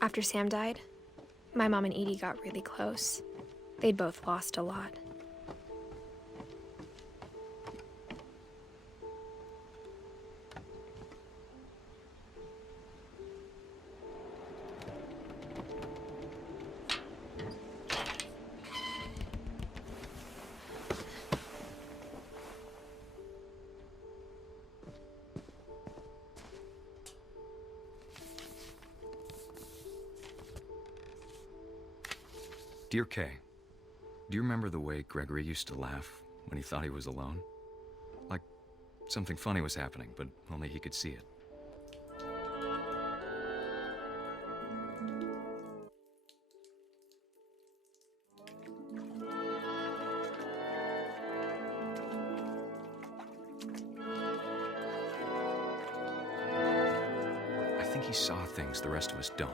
After Sam died, my mom and Edie got really close. They'd both lost a lot. Dear Kay, do you remember the way Gregory used to laugh when he thought he was alone? Like something funny was happening, but only he could see it. I think he saw things the rest of us don't.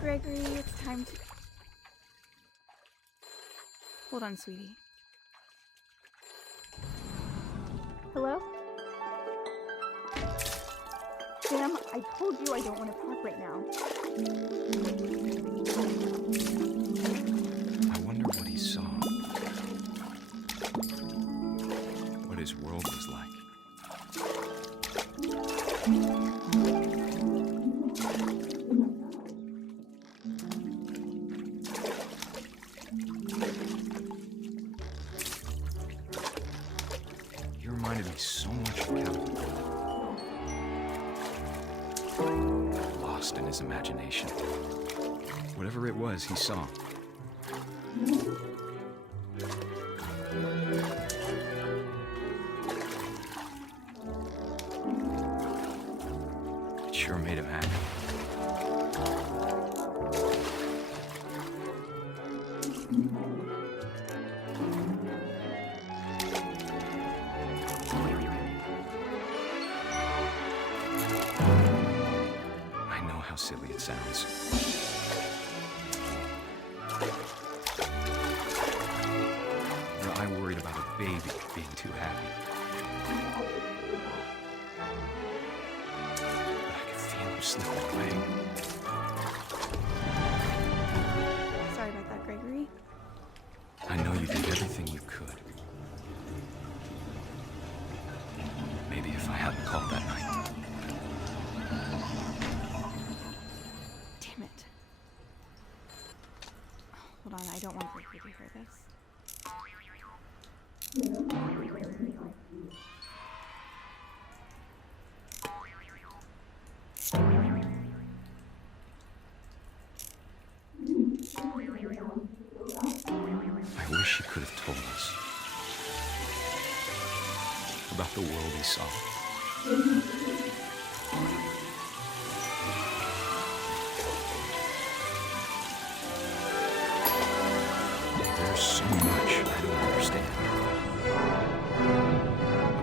Gregory, it's time to... Hold on, sweetie. Hello? Sam, I told you I don't want to talk right now. I wonder what he saw. What his world was like. He reminded me so much of Captain. Lost in his imagination. Whatever it was, he saw. It sure made him happy. I know how silly it sounds. But I worried about a baby being too happy. But I could feel him slipping away. Sorry about that, Gregory. I know you did everything you could. Maybe if I hadn't called that night. Damn it. Hold on, I don't want Gregory to hear this. I wish he could have told us about the world he saw. There's so much I don't understand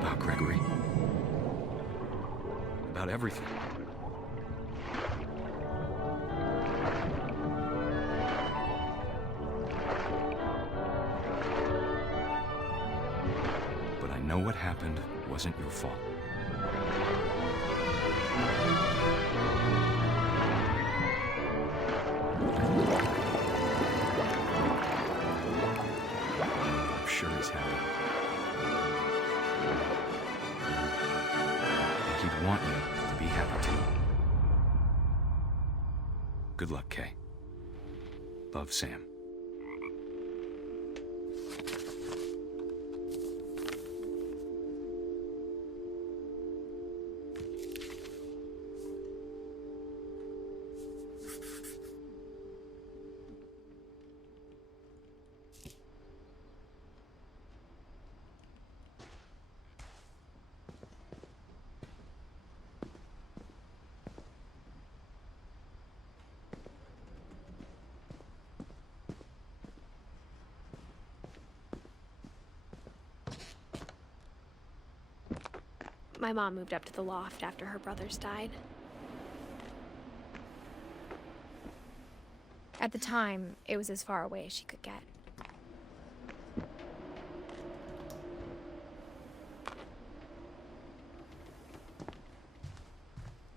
about Gregory, about everything. But I know what happened wasn't your fault. I'm sure he's happy. And he'd want you to be happy too. Good luck, Kay. Love, Sam. My mom moved up to the loft after her brothers died. At the time, it was as far away as she could get.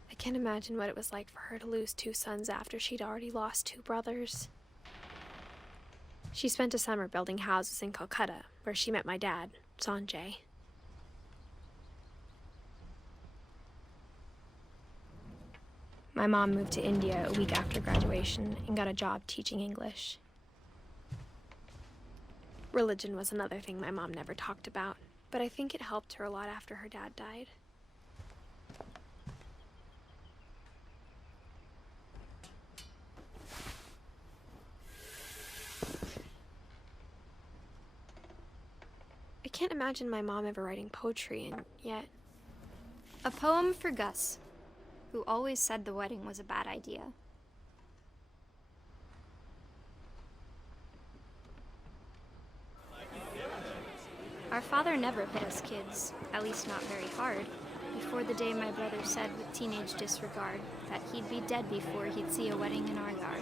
I can't imagine what it was like for her to lose 2 sons after she'd already lost 2 brothers. She spent a summer building houses in Calcutta, where she met my dad, Sanjay. My mom moved to India a week after graduation and got a job teaching English. Religion was another thing my mom never talked about, but I think it helped her a lot after her dad died. I can't imagine my mom ever writing poetry, and yet... A poem for Gus, who always said the wedding was a bad idea. Our father never hit us kids, at least not very hard, before the day my brother said with teenage disregard that he'd be dead before he'd see a wedding in our yard.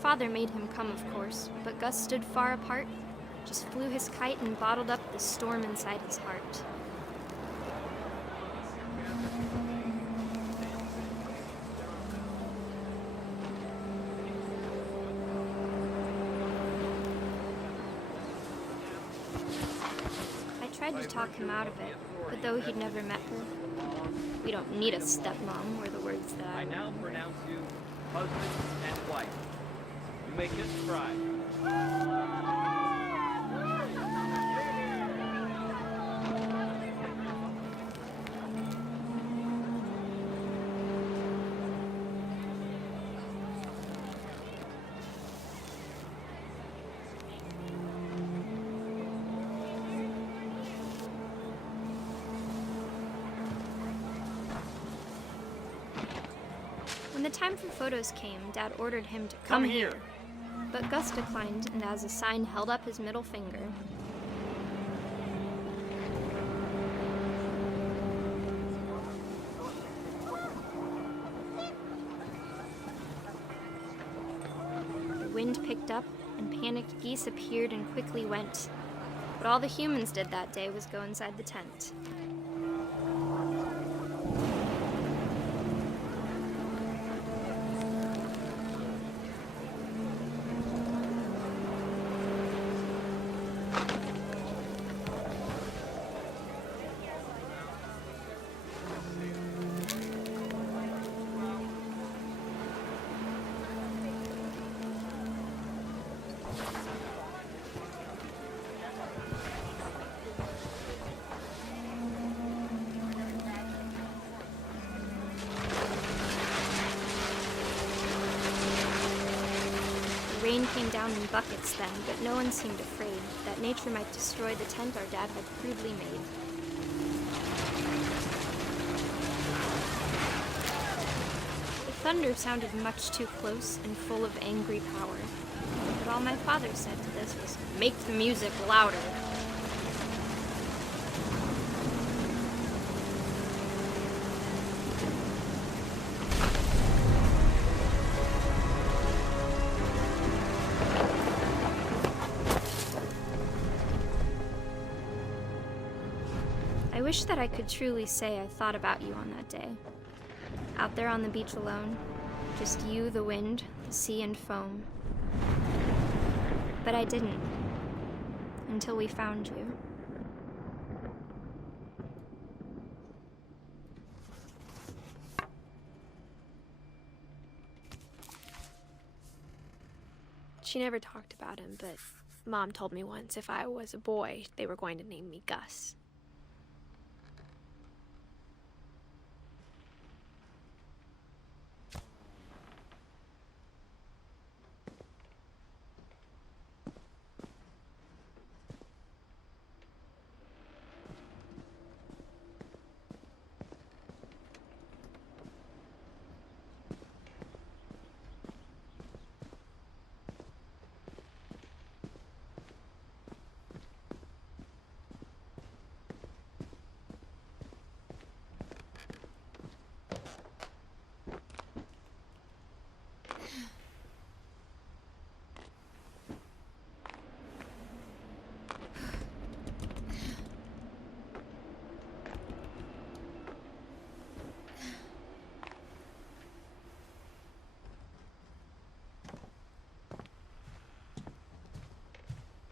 Father made him come, of course, but Gus stood far apart, just flew his kite and bottled up the storm inside his heart. I tried to talk him out of it, but though he'd never met her, "We don't need a stepmom," were the words that I now pronounce you husband and wife. You may kiss the bride. When the time for photos came, Dad ordered him to come here. But Gus declined, and as a sign held up his middle finger. The wind picked up, and panicked geese appeared and quickly went. But all the humans did that day was go inside the tent. Rain came down in buckets then, but no one seemed afraid that nature might destroy the tent our dad had crudely made. The thunder sounded much too close and full of angry power, but all my father said to this was, "Make the music louder." I wish that I could truly say I thought about you on that day. Out there on the beach alone, just you, the wind, the sea, and foam. But I didn't, until we found you. She never talked about him, but Mom told me once if I was a boy, they were going to name me Gus.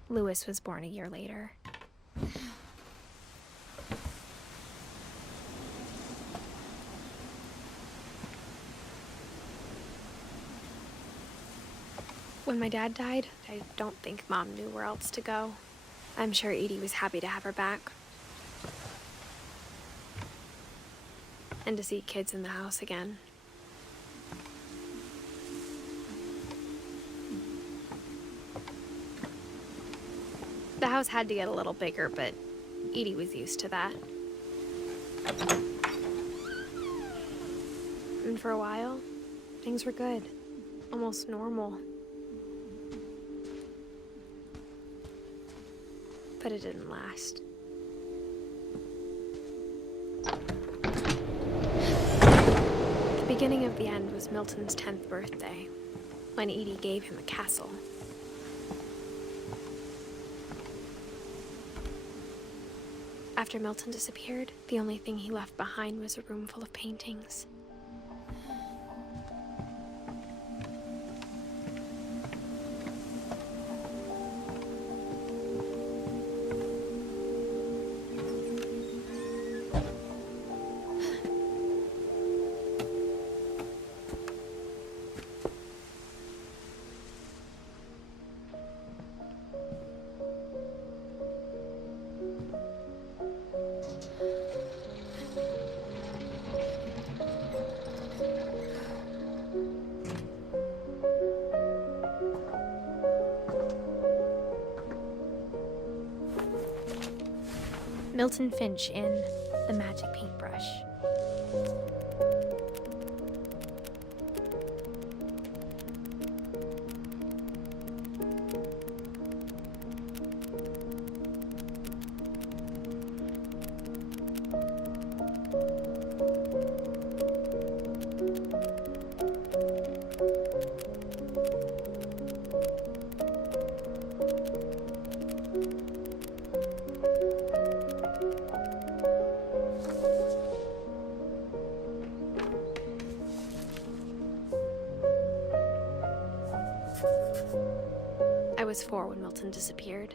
Lewis was born a year later. When my dad died, I don't think Mom knew where else to go. I'm sure Edie was happy to have her back. And to see kids in the house again. The house had to get a little bigger, but Edie was used to that. And for a while, things were good. Almost normal. But it didn't last. The beginning of the end was Milton's 10th birthday, when Edie gave him a castle. After Milton disappeared, the only thing he left behind was a room full of paintings. Milton Finch in The Magic Paintbrush. I was 4 when Milton disappeared.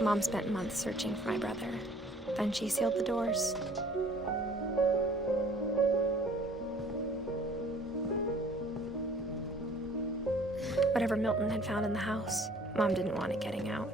Mom spent months searching for my brother. Then she sealed the doors. Whatever Milton had found in the house, Mom didn't want it getting out.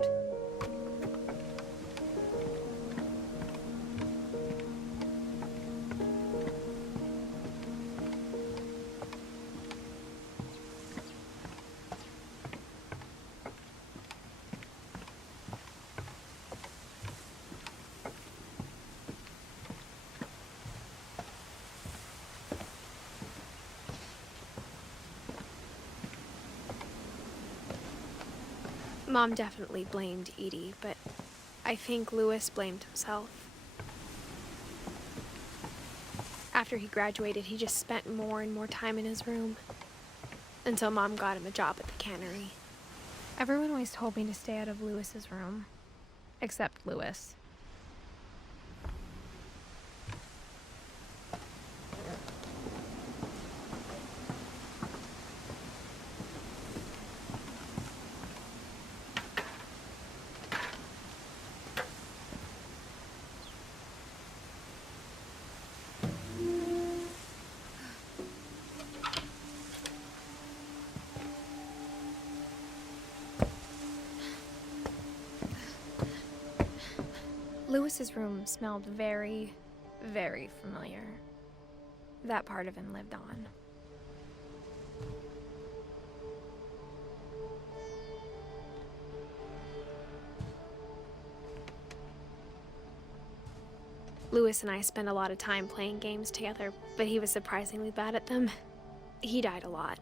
Mom definitely blamed Edie, but I think Lewis blamed himself. After he graduated, he just spent more and more time in his room, until Mom got him a job at the cannery. Everyone always told me to stay out of Lewis's room, except Lewis. Lewis's room smelled very, very familiar. That part of him lived on. Lewis and I spent a lot of time playing games together, but he was surprisingly bad at them. He died a lot.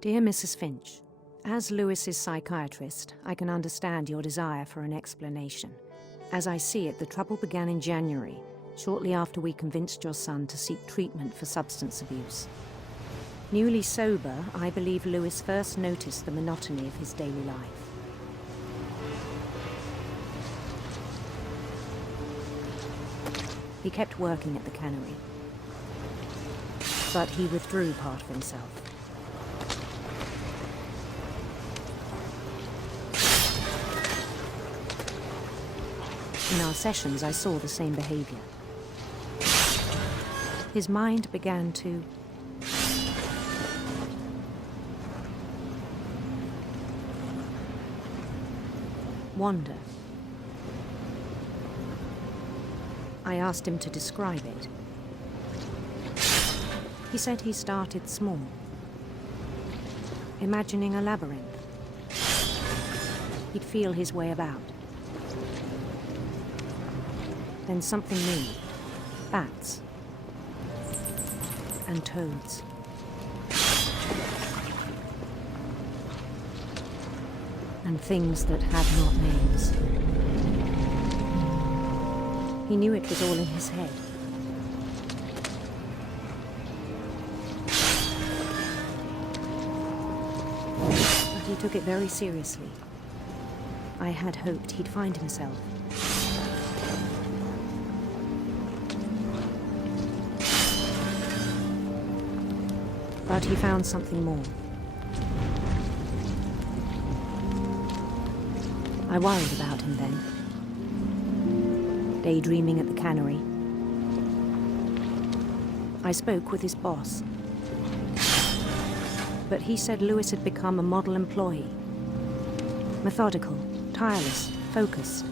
Dear Mrs. Finch, As Lewis's psychiatrist, I can understand your desire for an explanation. As I see it, the trouble began in January, shortly after we convinced your son to seek treatment for substance abuse. Newly sober, I believe Lewis first noticed the monotony of his daily life. He kept working at the cannery, but he withdrew part of himself. In our sessions, I saw the same behavior. His mind began to wander. I asked him to describe it. He said he started small, imagining a labyrinth. He'd feel his way about. Then something moved. Bats. And toads. And things that had not names. He knew it was all in his head. But he took it very seriously. I had hoped he'd find himself. But he found something more. I worried about him then. Daydreaming at the cannery. I spoke with his boss. But he said Lewis had become a model employee. Methodical, tireless, focused.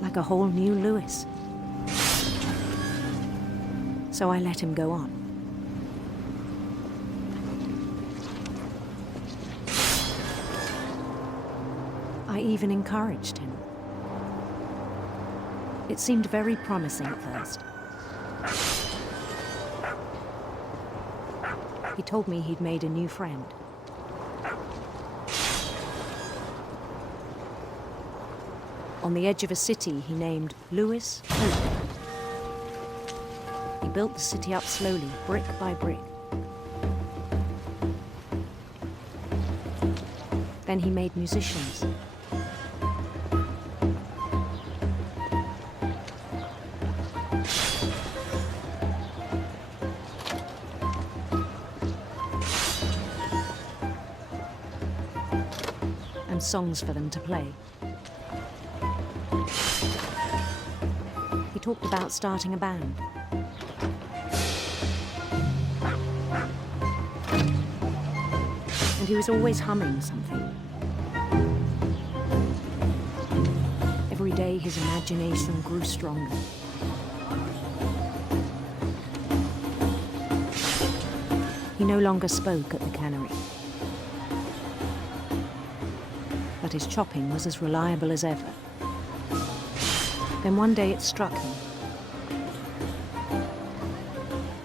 Like a whole new Lewis. So I let him go on. I even encouraged him. It seemed very promising at first. He told me he'd made a new friend. On the edge of a city he named Lewis Hope. He built the city up slowly, brick by brick. Then he made musicians. And songs for them to play. He talked about starting a band. And he was always humming something. Every day his imagination grew stronger. He no longer spoke at the cannery. But his chopping was as reliable as ever. Then one day it struck him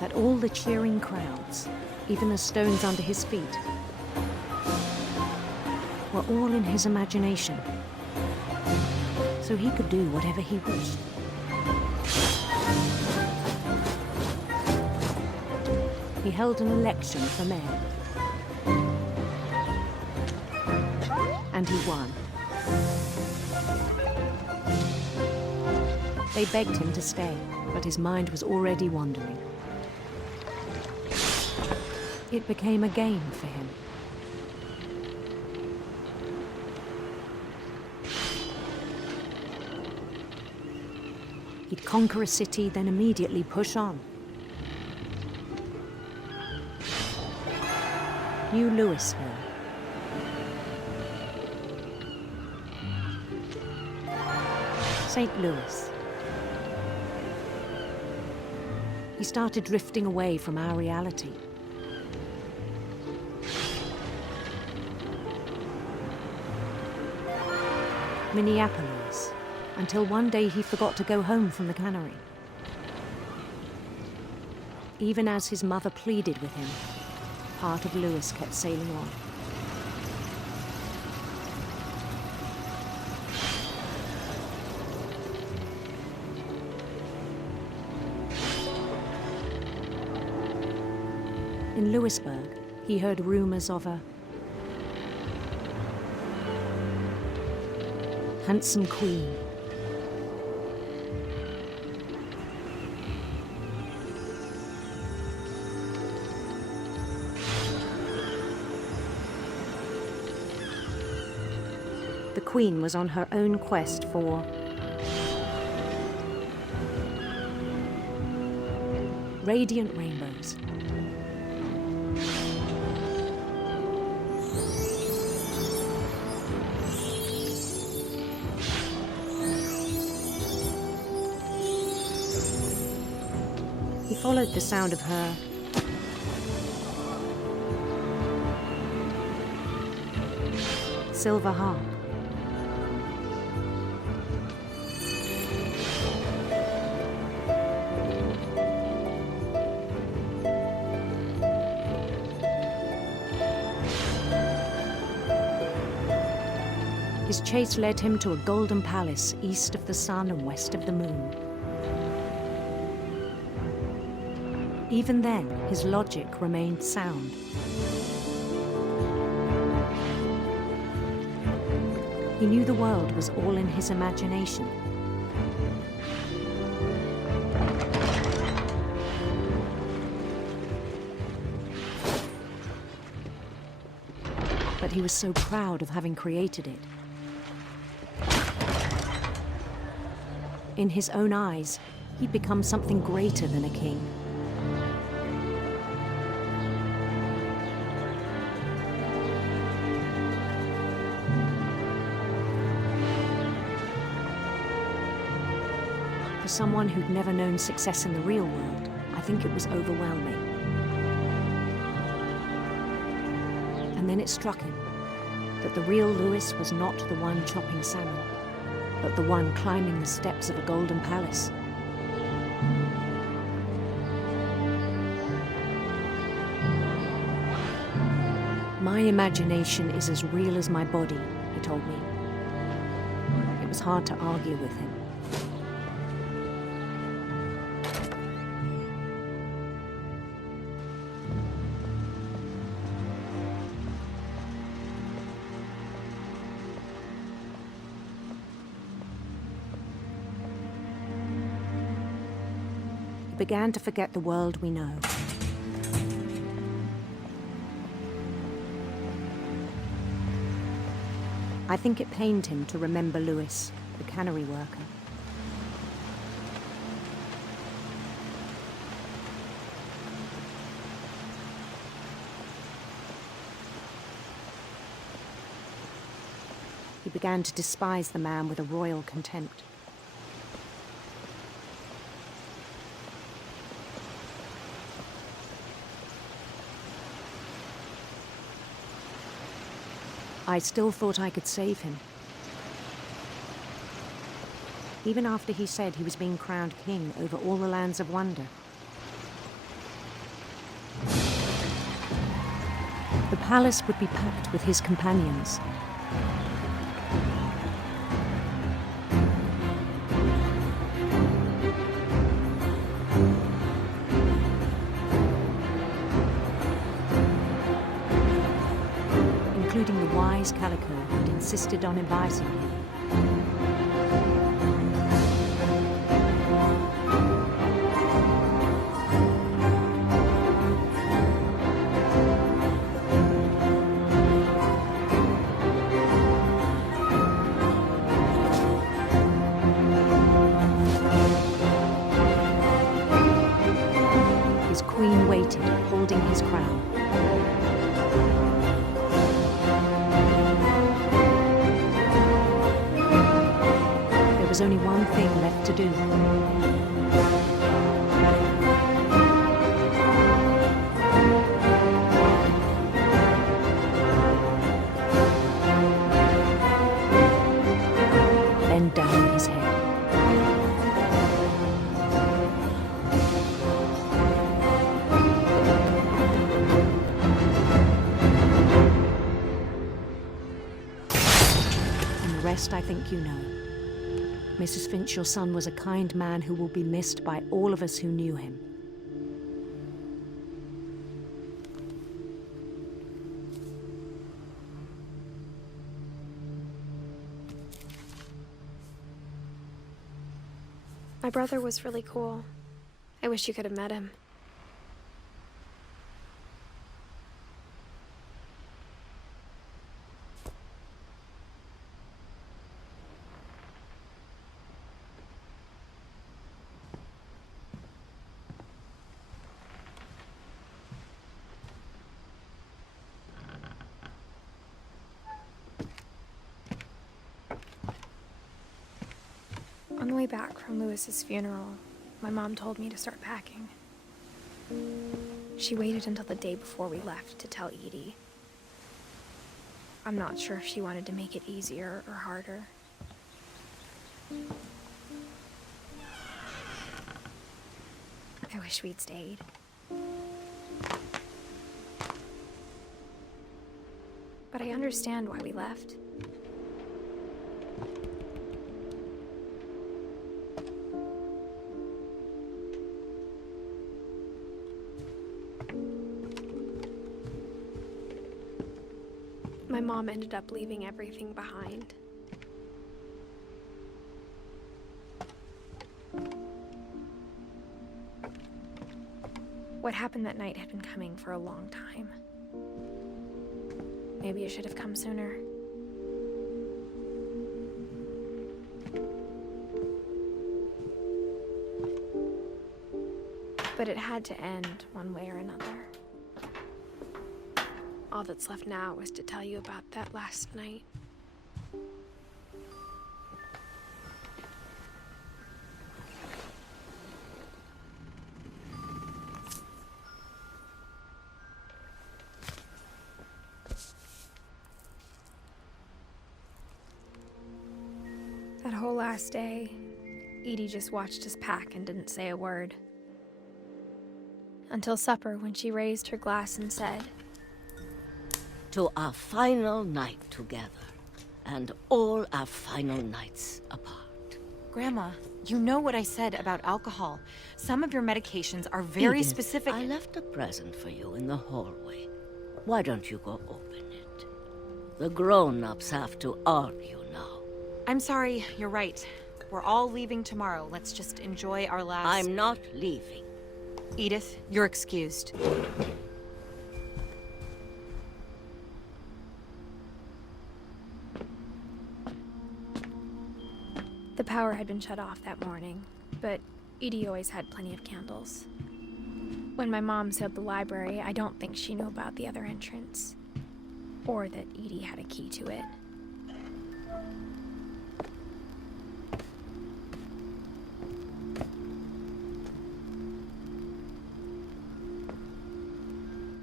that all the cheering crowds, even the stones under his feet, were all in his imagination, so he could do whatever he wished. He held an election for mayor, and he won. They begged him to stay, but his mind was already wandering. It became a game for him. He'd conquer a city, then immediately push on. New Louisville. St. Louis. He started drifting away from our reality. Minneapolis, until one day he forgot to go home from the cannery. Even as his mother pleaded with him, heart of Lewis kept sailing on. In Lewisburg, he heard rumors of a handsome queen. The queen was on her own quest for radiant rainbows. He followed the sound of her silver harp. His chase led him to a golden palace east of the sun and west of the moon. Even then, his logic remained sound. He knew the world was all in his imagination. But he was so proud of having created it. In his own eyes, he'd become something greater than a king. For someone who'd never known success in the real world, I think it was overwhelming. And then it struck him that the real Lewis was not the one chopping salmon, but the one climbing the steps of a golden palace. My imagination is as real as my body, he told me. It was hard to argue with him. He began to forget the world we know. I think it pained him to remember Lewis, the cannery worker. He began to despise the man with a royal contempt. I still thought I could save him. Even after he said he was being crowned king over all the lands of wonder. The palace would be packed with his companions. Including the wise Calico who'd insisted on inviting him. His queen waited, holding his crown. There was only one thing left to do. Bend down his head. rest I think you know. Mrs. Finch, your son was a kind man who will be missed by all of us who knew him. My brother was really cool. I wish you could have met him. On the way back from Lewis's funeral, my mom told me to start packing. She waited until the day before we left to tell Edie. I'm not sure if she wanted to make it easier or harder. I wish we'd stayed. But I understand why we left. My mom ended up leaving everything behind. What happened that night had been coming for a long time. Maybe it should have come sooner. But it had to end one way or another. All that's left now is to tell you about that last night. That whole last day, Edie just watched us pack and didn't say a word. Until supper, when she raised her glass and said, "To our final night together, and all our final nights apart." Grandma, you know what I said about alcohol. Some of your medications are very Edith, specific. I left a present for you in the hallway. Why don't you go open it? The grown-ups have to argue now. I'm sorry, you're right. We're all leaving tomorrow. Let's just enjoy our last... I'm not leaving. Edith, you're excused. the power had been shut off that morning, but Edie always had plenty of candles. When my mom sealed the library, I don't think she knew about the other entrance, or that Edie had a key to it.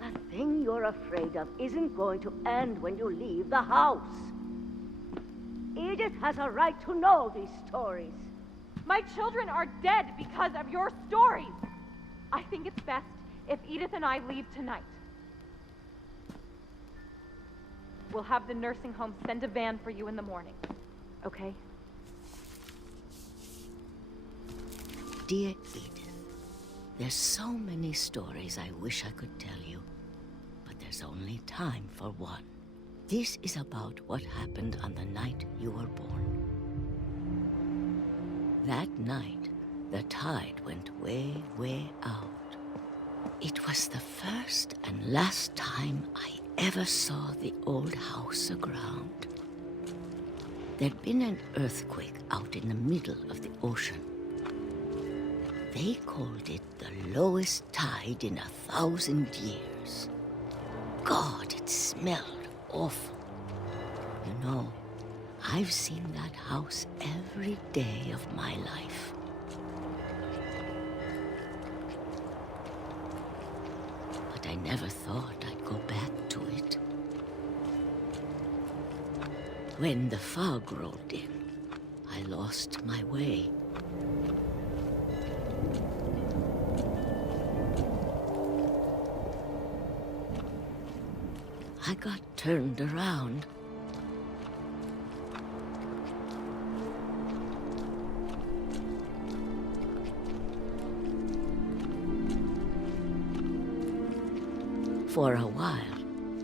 The thing you're afraid of isn't going to end when you leave the house. Edith has a right to know these stories. My children are dead because of your stories. I think it's best if Edith and I leave tonight. We'll have the nursing home send a van for you in the morning, okay? Dear Edith, there's so many stories I wish I could tell you, but there's only time for one. This is about what happened on the night you were born. That night, the tide went way, way out. It was the first and last time I ever saw the old house aground. There'd been an earthquake out in the middle of the ocean. They called it the lowest tide in 1,000 years. God, it smelled awful. You know, I've seen that house every day of my life. But I never thought I'd go back to it. When the fog rolled in, I lost my way. I got turned around. For a while,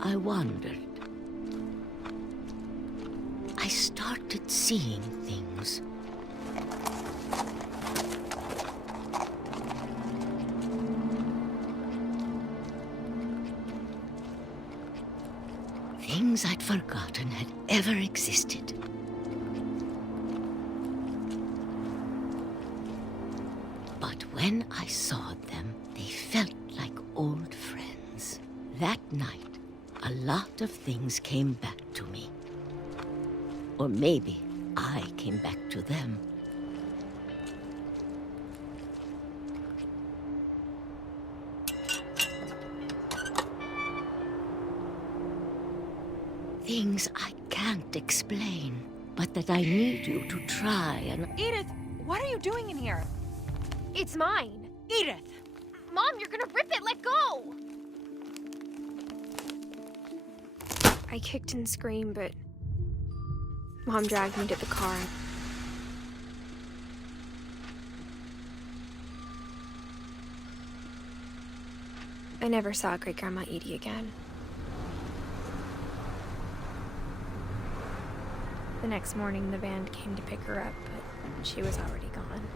I wondered. I started seeing things. Things I'd forgotten had ever existed. But when I saw them, they felt like old friends. That night, a lot of things came back to me. Or maybe I came back to them. Things I can't explain, but that I need you to try and... Edith, what are you doing in here? It's mine. Edith! Mom, you're gonna rip it! Let go! I kicked and screamed, but Mom dragged me to the car. I never saw Great-Grandma Edie again. The next morning, the van came to pick her up, but she was already gone.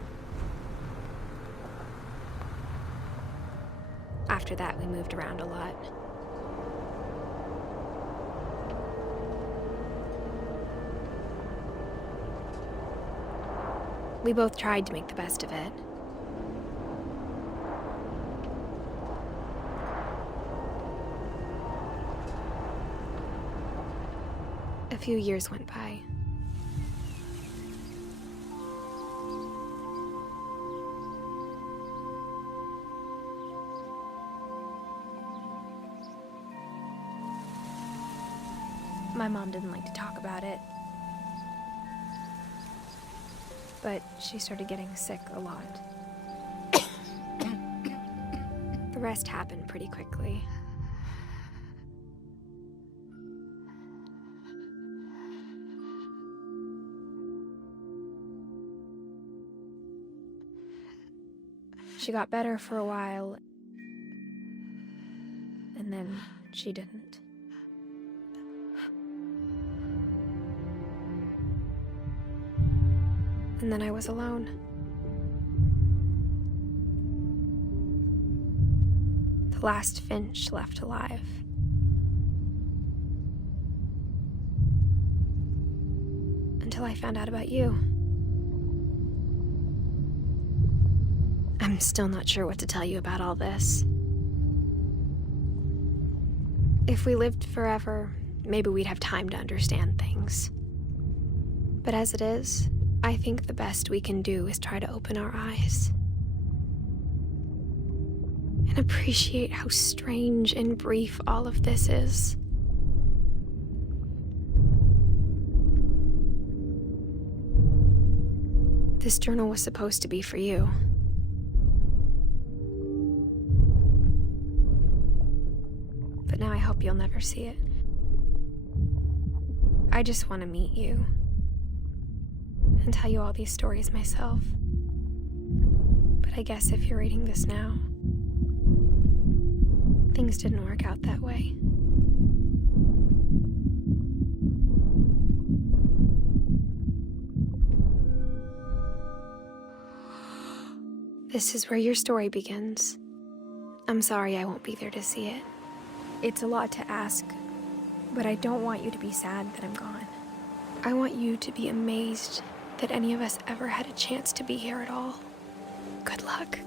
After that, we moved around a lot. We both tried to make the best of it. A few years went by. My mom didn't like to talk about it. But she started getting sick a lot. The rest happened pretty quickly. She got better for a while, and then she didn't. And then I was alone. The last Finch left alive. Until I found out about you. I'm still not sure what to tell you about all this. If we lived forever, maybe we'd have time to understand things. But as it is, I think the best we can do is try to open our eyes. And appreciate how strange and brief all of this is. This journal was supposed to be for you. But now I hope you'll never see it. I just want to meet you. And tell you all these stories myself. But I guess if you're reading this now, things didn't work out that way. This is where your story begins. I'm sorry I won't be there to see it. It's a lot to ask, but I don't want you to be sad that I'm gone. I want you to be amazed that any of us ever had a chance to be here at all. Good luck.